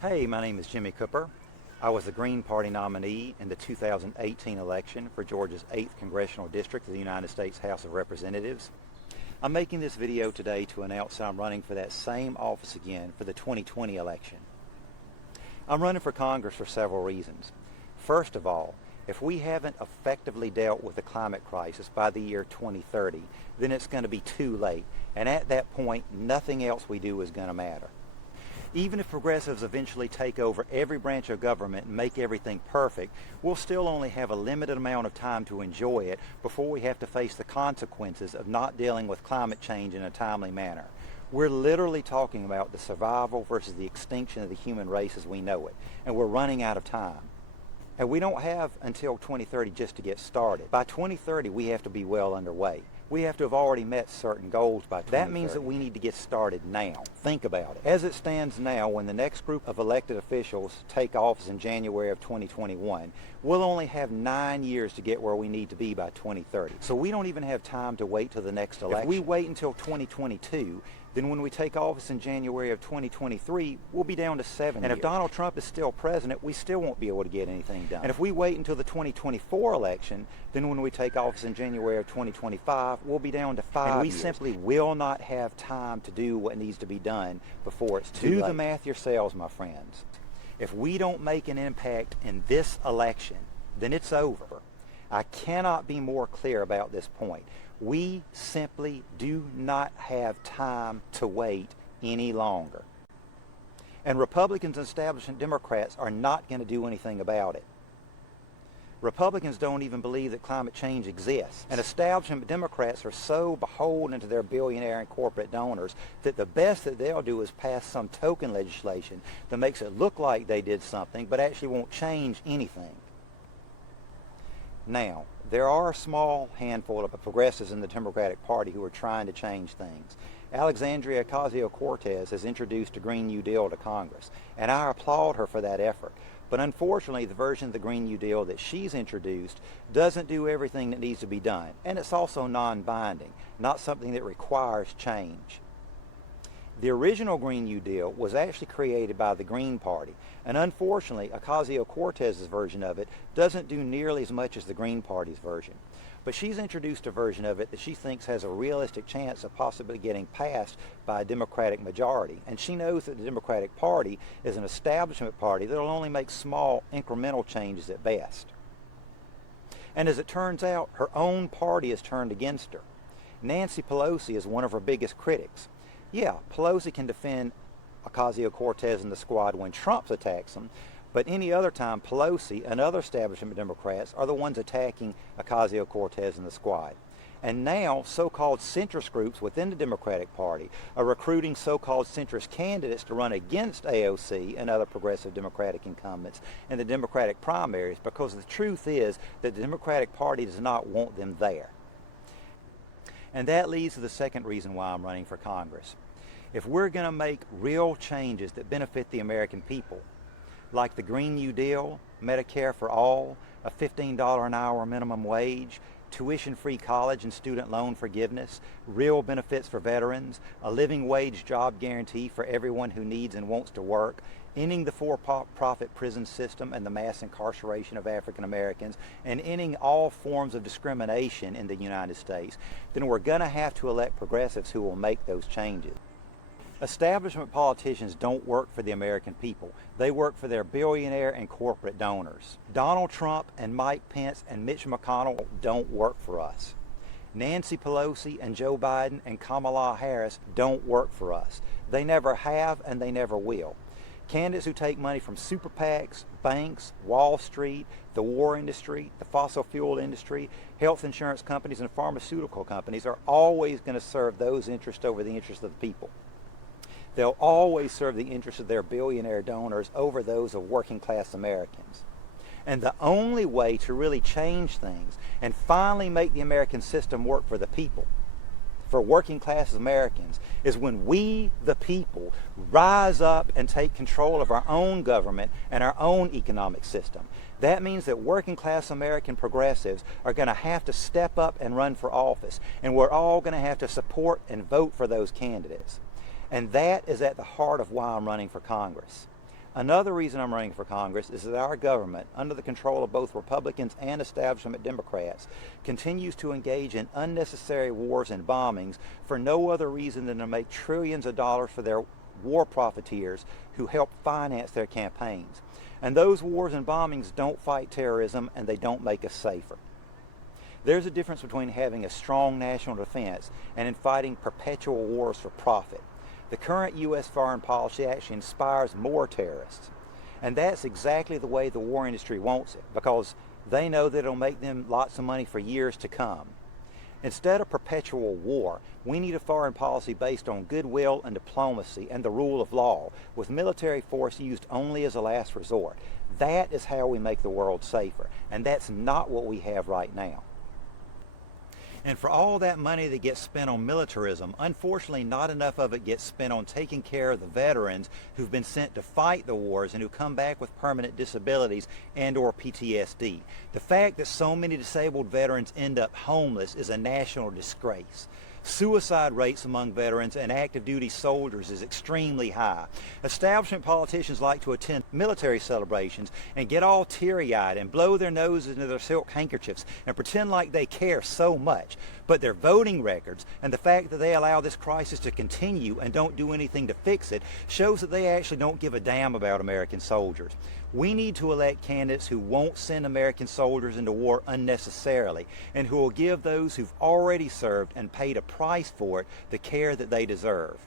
Hey, my name is Jimmy Cooper. I was the Green Party nominee in the 2018 election for Georgia's 8th Congressional District of the United States House of Representatives. I'm making this video today to announce that I'm running for that same office again for the 2020 election. I'm running for Congress for several reasons. First of all, if we haven't effectively dealt with the climate crisis by the year 2030, then it's going to be too late. And at that point, nothing else we do is going to matter. Even if progressives eventually take over every branch of government and make everything perfect, we'll still only have a limited amount of time to enjoy it before we have to face the consequences of not dealing with climate change in a timely manner. We're literally talking about the survival versus the extinction of the human race as we know it, and we're running out of time. And we don't have until 2030 just to get started. By 2030, we have to be well underway. We have to have already met certain goals by 2030. That means that we need to get started now. Think about it. As it stands now, when the next group of elected officials take office in January of 2021, we'll only have 9 years to get where we need to be by 2030. So we don't even have time to wait till the next election. If we wait until 2022, then when we take office in January of 2023, we'll be down to 7 years. And if Donald Trump is still president, we still won't be able to get anything done. And if we wait until the 2024 election, then when we take office in January of 2025, we'll be down to 5 years. And we simply will not have time to do what needs to be done before it's too late. Do the math yourselves, my friends. If we don't make an impact in this election, then it's over. I cannot be more clear about this point. We simply do not have time to wait any longer. And Republicans and establishment Democrats are not going to do anything about it. Republicans don't even believe that climate change exists. And establishment Democrats are so beholden to their billionaire and corporate donors that the best that they'll do is pass some token legislation that makes it look like they did something but actually won't change anything. Now, there are a small handful of progressives in the Democratic Party who are trying to change things. Alexandria Ocasio-Cortez has introduced a Green New Deal to Congress, and I applaud her for that effort. But unfortunately, the version of the Green New Deal that she's introduced doesn't do everything that needs to be done, and it's also non-binding, not something that requires change. The original Green New Deal was actually created by the Green Party, and unfortunately, Ocasio-Cortez's version of it doesn't do nearly as much as the Green Party's version. But she's introduced a version of it that she thinks has a realistic chance of possibly getting passed by a Democratic majority. And she knows that the Democratic Party is an establishment party that will only make small incremental changes at best. And as it turns out, her own party has turned against her. Nancy Pelosi is one of her biggest critics. Yeah, Pelosi can defend Ocasio-Cortez and the squad when Trump attacks them, but any other time Pelosi and other establishment Democrats are the ones attacking Ocasio-Cortez and the squad. And now so-called centrist groups within the Democratic Party are recruiting so-called centrist candidates to run against AOC and other progressive Democratic incumbents in the Democratic primaries, because the truth is that the Democratic Party does not want them there. And that leads to the second reason why I'm running for Congress. If we're going to make real changes that benefit the American people, like the Green New Deal, Medicare for all, a $15 an hour minimum wage, tuition-free college and student loan forgiveness, real benefits for veterans, a living wage job guarantee for everyone who needs and wants to work, ending the for-profit prison system and the mass incarceration of African Americans, and ending all forms of discrimination in the United States, then we're going to have to elect progressives who will make those changes. Establishment politicians don't work for the American people. They work for their billionaire and corporate donors. Donald Trump and Mike Pence and Mitch McConnell don't work for us. Nancy Pelosi and Joe Biden and Kamala Harris don't work for us. They never have and they never will. Candidates who take money from super PACs, banks, Wall Street, the war industry, the fossil fuel industry, health insurance companies, and pharmaceutical companies are always going to serve those interests over the interests of the people. They'll always serve the interests of their billionaire donors over those of working class Americans. And the only way to really change things and finally make the American system work for the people, for working class Americans, is when we, the people, rise up and take control of our own government and our own economic system. That means that working class American progressives are going to have to step up and run for office, and we're all going to have to support and vote for those candidates. And that is at the heart of why I'm running for Congress. Another reason I'm running for Congress is that our government, under the control of both Republicans and establishment Democrats, continues to engage in unnecessary wars and bombings for no other reason than to make trillions of dollars for their war profiteers who help finance their campaigns. And those wars and bombings don't fight terrorism, and they don't make us safer. There's a difference between having a strong national defense and in fighting perpetual wars for profit. The current U.S. foreign policy actually inspires more terrorists. And that's exactly the way the war industry wants it, because they know that it'll make them lots of money for years to come. Instead of perpetual war, we need a foreign policy based on goodwill and diplomacy and the rule of law, with military force used only as a last resort. That is how we make the world safer, and that's not what we have right now. And for all that money that gets spent on militarism, unfortunately not enough of it gets spent on taking care of the veterans who've been sent to fight the wars and who come back with permanent disabilities and/or PTSD. The fact that so many disabled veterans end up homeless is a national disgrace. Suicide rates among veterans and active duty soldiers is extremely high. Establishment politicians like to attend military celebrations and get all teary-eyed and blow their noses into their silk handkerchiefs and pretend like they care so much. But their voting records and the fact that they allow this crisis to continue and don't do anything to fix it shows that they actually don't give a damn about American soldiers. We need to elect candidates who won't send American soldiers into war unnecessarily and who will give those who've already served and paid a price for it the care that they deserve.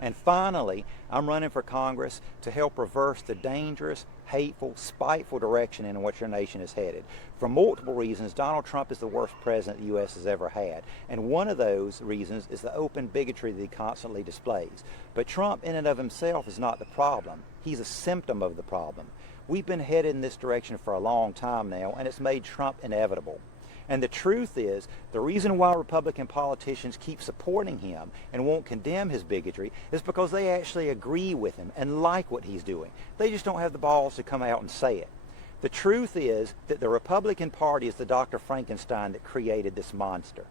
And finally, I'm running for Congress to help reverse the dangerous, hateful, spiteful direction in which our nation is headed. For multiple reasons, Donald Trump is the worst president the U.S. has ever had. And one of those reasons is the open bigotry that he constantly displays. But Trump in and of himself is not the problem. He's a symptom of the problem. We've been headed in this direction for a long time now, and it's made Trump inevitable. And the truth is, the reason why Republican politicians keep supporting him and won't condemn his bigotry is because they actually agree with him and like what he's doing. They just don't have the balls to come out and say it. The truth is that the Republican Party is the Dr. Frankenstein that created this monster.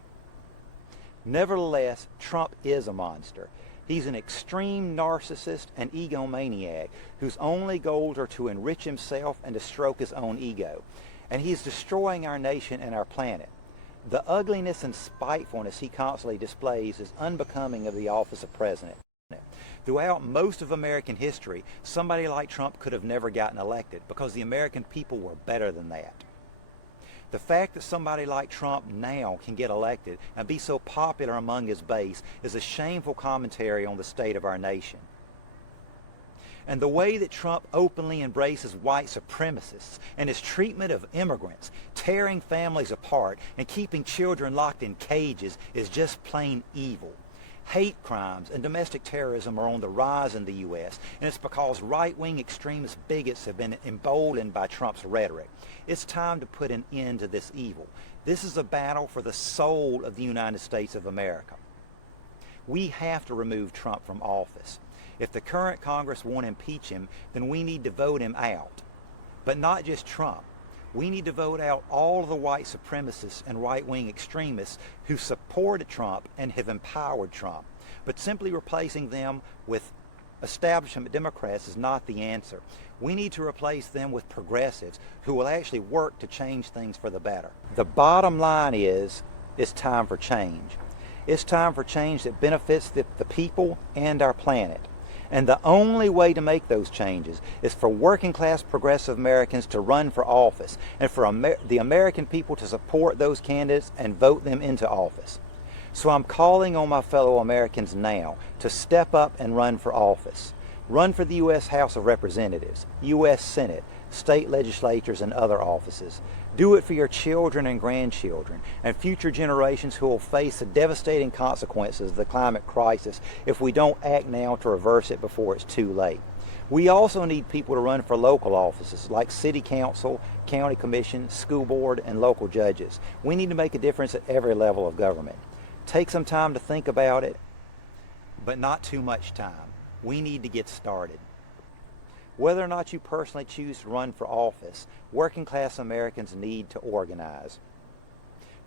Nevertheless, Trump is a monster. He's an extreme narcissist and egomaniac whose only goals are to enrich himself and to stroke his own ego. And he's destroying our nation and our planet. The ugliness and spitefulness he constantly displays is unbecoming of the office of president. Throughout most of American history, somebody like Trump could have never gotten elected because the American people were better than that. The fact that somebody like Trump now can get elected and be so popular among his base is a shameful commentary on the state of our nation. And the way that Trump openly embraces white supremacists and his treatment of immigrants, tearing families apart and keeping children locked in cages is just plain evil. Hate crimes and domestic terrorism are on the rise in the U.S., and it's because right-wing extremist bigots have been emboldened by Trump's rhetoric. It's time to put an end to this evil. This is a battle for the soul of the United States of America. We have to remove Trump from office. If the current Congress won't impeach him, then we need to vote him out. But not just Trump. We need to vote out all of the white supremacists and right-wing extremists who supported Trump and have empowered Trump. But simply replacing them with establishment Democrats is not the answer. We need to replace them with progressives who will actually work to change things for the better. The bottom line is, it's time for change. It's time for change that benefits the people and our planet. And the only way to make those changes is for working-class progressive Americans to run for office and for the American people to support those candidates and vote them into office. So I'm calling on my fellow Americans now to step up and run for office. Run for the U.S. House of Representatives, U.S. Senate, state legislatures, and other offices. Do it for your children and grandchildren and future generations who will face the devastating consequences of the climate crisis if we don't act now to reverse it before it's too late. We also need people to run for local offices like city council, county commission, school board, and local judges. We need to make a difference at every level of government. Take some time to think about it, but not too much time. We need to get started. Whether or not you personally choose to run for office, working-class Americans need to organize.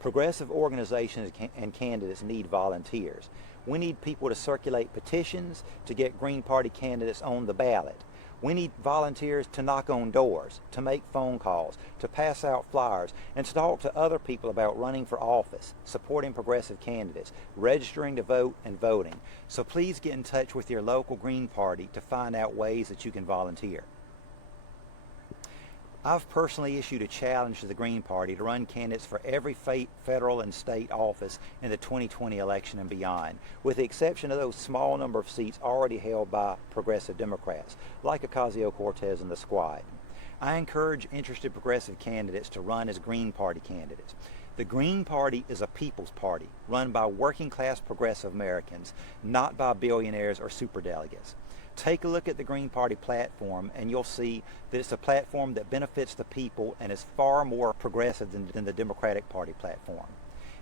Progressive organizations and candidates need volunteers. We need people to circulate petitions to get Green Party candidates on the ballot. We need volunteers to knock on doors, to make phone calls, to pass out flyers, and to talk to other people about running for office, supporting progressive candidates, registering to vote, and voting. So please get in touch with your local Green Party to find out ways that you can volunteer. I've personally issued a challenge to the Green Party to run candidates for every federal and state office in the 2020 election and beyond, with the exception of those small number of seats already held by progressive Democrats, like Ocasio-Cortez and the Squad. I encourage interested progressive candidates to run as Green Party candidates. The Green Party is a people's party, run by working-class progressive Americans, not by billionaires or superdelegates. Take a look at the Green Party platform and you'll see that it's a platform that benefits the people and is far more progressive than the Democratic Party platform.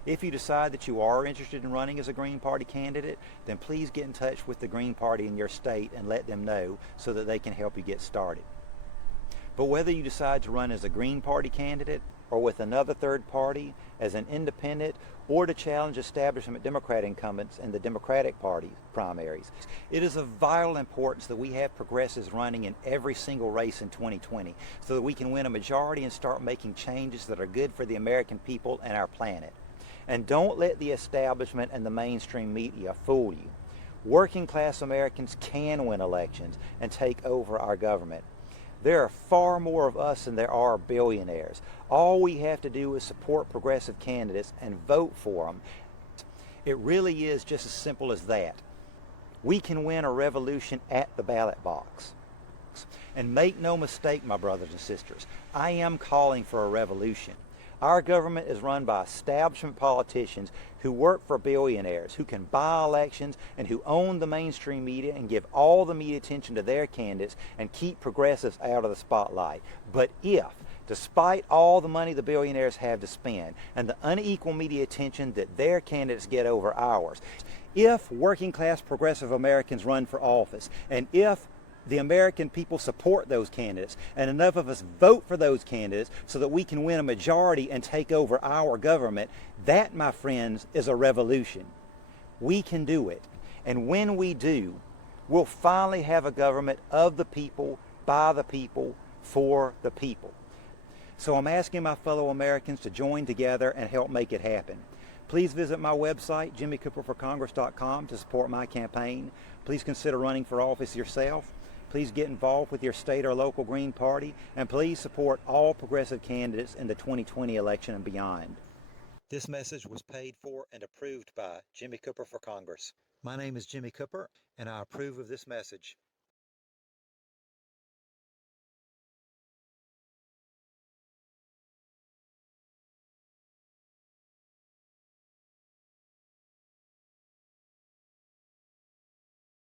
If you decide that you are interested in running as a Green Party candidate, then please get in touch with the Green Party in your state and let them know so that they can help you get started. But whether you decide to run as a Green Party candidate or with another third party, as an independent, or to challenge establishment Democrat incumbents in the Democratic Party primaries, it is of vital importance that we have progressives running in every single race in 2020 so that we can win a majority and start making changes that are good for the American people and our planet. And don't let the establishment and the mainstream media fool you. Working class Americans can win elections and take over our government. There are far more of us than there are billionaires. All we have to do is support progressive candidates and vote for them. It really is just as simple as that. We can win a revolution at the ballot box. And make no mistake, my brothers and sisters, I am calling for a revolution. Our government is run by establishment politicians who work for billionaires, who can buy elections, and who own the mainstream media and give all the media attention to their candidates and keep progressives out of the spotlight. But if, despite all the money the billionaires have to spend and the unequal media attention that their candidates get over ours, if working class progressive Americans run for office, and if the American people support those candidates and enough of us vote for those candidates so that we can win a majority and take over our government, that, my friends, is a revolution. We can do it. And when we do, we'll finally have a government of the people, by the people, for the people. So I'm asking my fellow Americans to join together and help make it happen. Please visit my website, JimmyCooperForCongress.com, to support my campaign. Please consider running for office yourself. Please get involved with your state or local Green Party, and please support all progressive candidates in the 2020 election and beyond. This message was paid for and approved by Jimmy Cooper for Congress. My name is Jimmy Cooper, and I approve of this message.